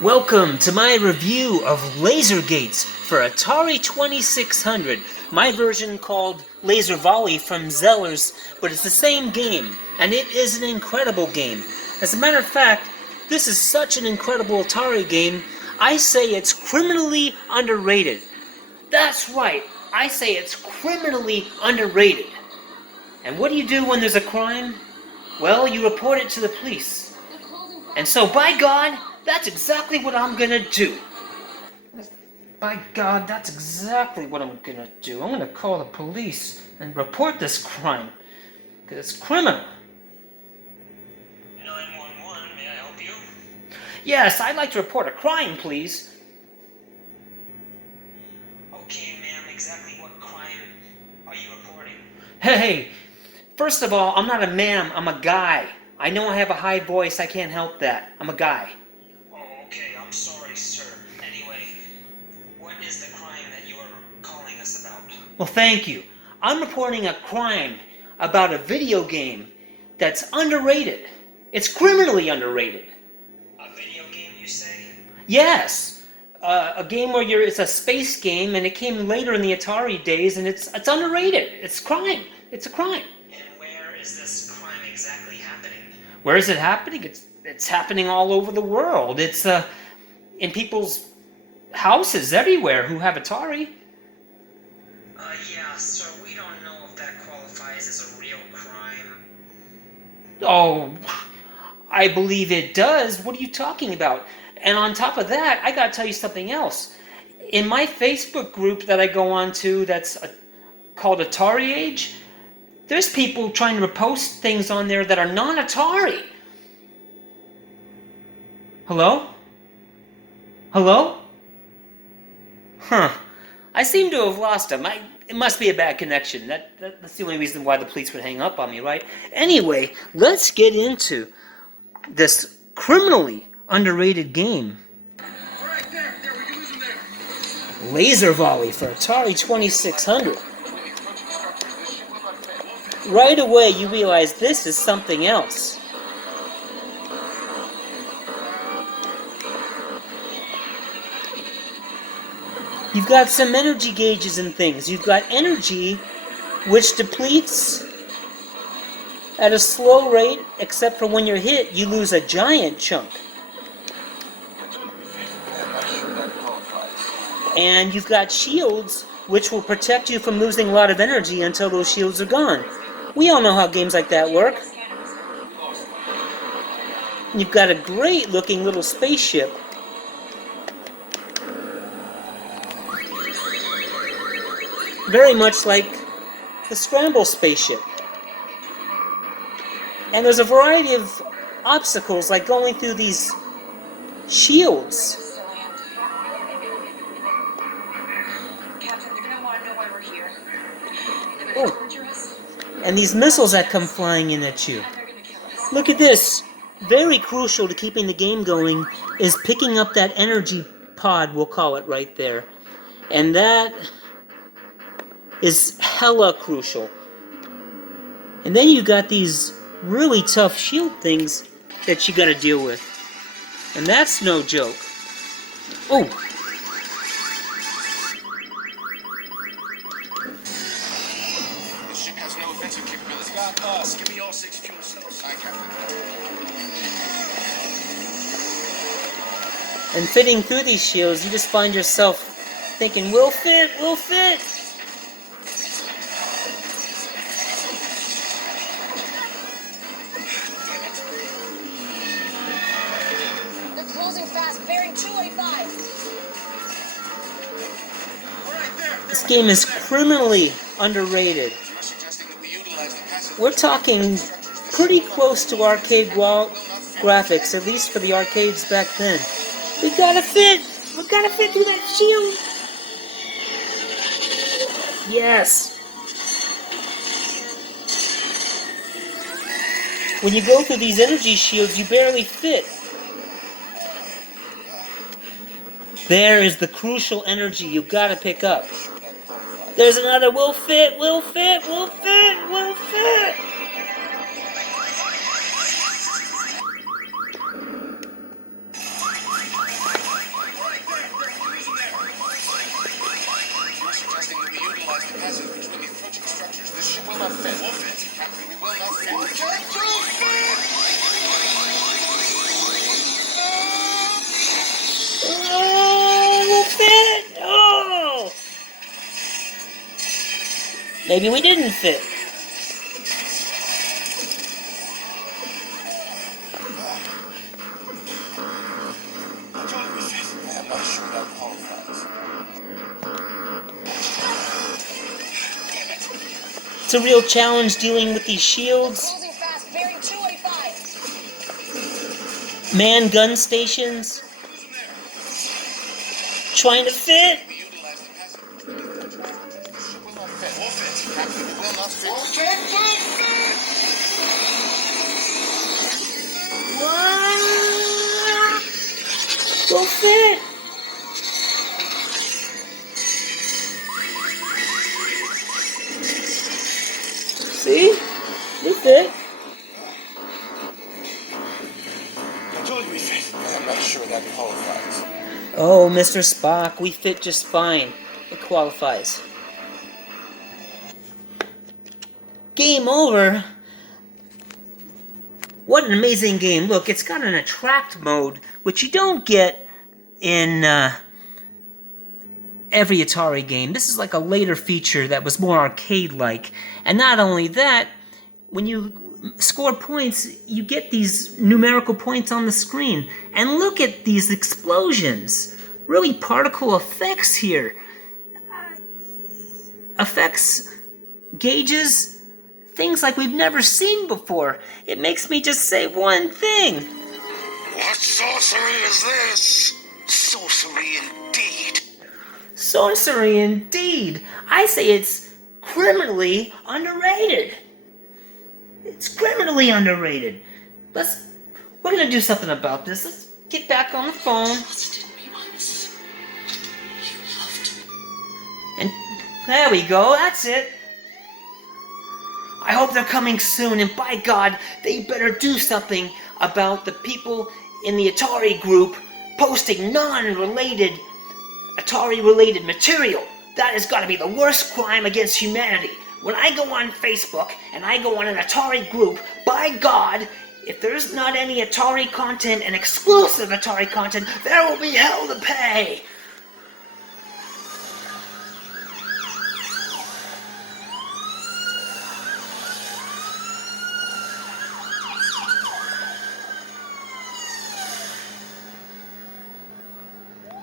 Welcome to my review of Lasergates for Atari 2600. My version called Laser Volley from Zeller's, but it's the same game, and it is an incredible game. As a matter of fact, this is such an incredible Atari game, I say it's criminally underrated. That's right, I say it's criminally underrated. And what do you do when there's a crime? Well, you report it to the police. And so, by God, that's exactly what I'm gonna do. By God, that's exactly what I'm gonna do. I'm gonna call the police and report this crime. Because it's criminal. 911, may I help you? Yes, I'd like to report a crime, please. Okay, ma'am, exactly what crime are you reporting? Hey, first of all, I'm not a ma'am, I'm a guy. I know I have a high voice, I can't help that. I'm a guy. Oh, okay, I'm sorry, sir. Anyway, what is the crime that you are calling us about? Well, thank you. I'm reporting a crime about a video game that's underrated. It's criminally underrated. A video game, you say? Yes. A game where it's a space game, and it came later in the Atari days, and it's underrated. It's crime. It's a crime. And where is this crime exactly happening? Where is it happening? It's happening all over the world. It's in people's houses everywhere who have Atari. Yeah, sir, we don't know if that qualifies as a real crime. Oh, I believe it does. What are you talking about? And on top of that, I gotta tell you something else. In my Facebook group that I go on to that's called Atari Age, there's people trying to post things on there that are non-Atari. Hello? Hello? Huh. I seem to have lost him. It must be a bad connection. That's the only reason why the police would hang up on me, right? Anyway, let's get into this criminally underrated game. Alright, there, we can lose him there. Laser Volley for Atari 2600. Right away, you realize this is something else. You've got some energy gauges and things. You've got energy which depletes at a slow rate, except for when you're hit, you lose a giant chunk. And you've got shields which will protect you from losing a lot of energy until those shields are gone. We all know how games like that work. You've got a great looking little spaceship. Very much like the Scramble spaceship. And there's a variety of obstacles, like going through these shields. Oh. And these missiles that come flying in at you. Look at this. Very crucial to keeping the game going is picking up that energy pod, we'll call it right there. And that is hella crucial. And then you got these really tough shield things that you gotta deal with. And that's no joke. Oh! This ship has no offensive capability. Got us. Give me all 6 fuel cells. Aye, Captain. And fitting through these shields, you just find yourself thinking, we'll fit, we'll fit! Bearing 285. This game is criminally underrated. We're talking pretty close to arcade wall graphics, at least for the arcades back then. We gotta fit! We gotta fit through that shield! Yes! When you go through these energy shields, you barely fit. There is the crucial energy you gotta pick up. There's another, we'll fit, we'll fit, we'll fit, we'll fit! Maybe we didn't fit. I'm not sure that qualifies. It's a real challenge dealing with these shields. Closing fast, bearing 285. Man gun stations. Trying to fit. We utilize the passage. Will not fit. Will fit. Captain, will not fit. Will fit. See? We fit. I told you we fit. I'm not sure that qualifies. Oh, Mr. Spock, we fit just fine. It qualifies. Game over. What an amazing game. Look, it's got an attract mode, which you don't get in every Atari game. This is like a later feature that was more arcade-like. And not only that, when you score points, you get these numerical points on the screen. And look at these explosions. Really particle effects here. Effects, gauges, things like we've never seen before. It makes me just say one thing. What sorcery is this? Sorcery indeed. Sorcery indeed. I say it's criminally underrated. It's criminally underrated. We're gonna do something about this. Let's get back on the phone. And there we go, that's it. I hope they're coming soon, and by God, they better do something about the people in the Atari group posting non-related, Atari-related material. That has got to be the worst crime against humanity. When I go on Facebook and I go on an Atari group, by God, if there's not any Atari content and exclusive Atari content, there will be hell to pay.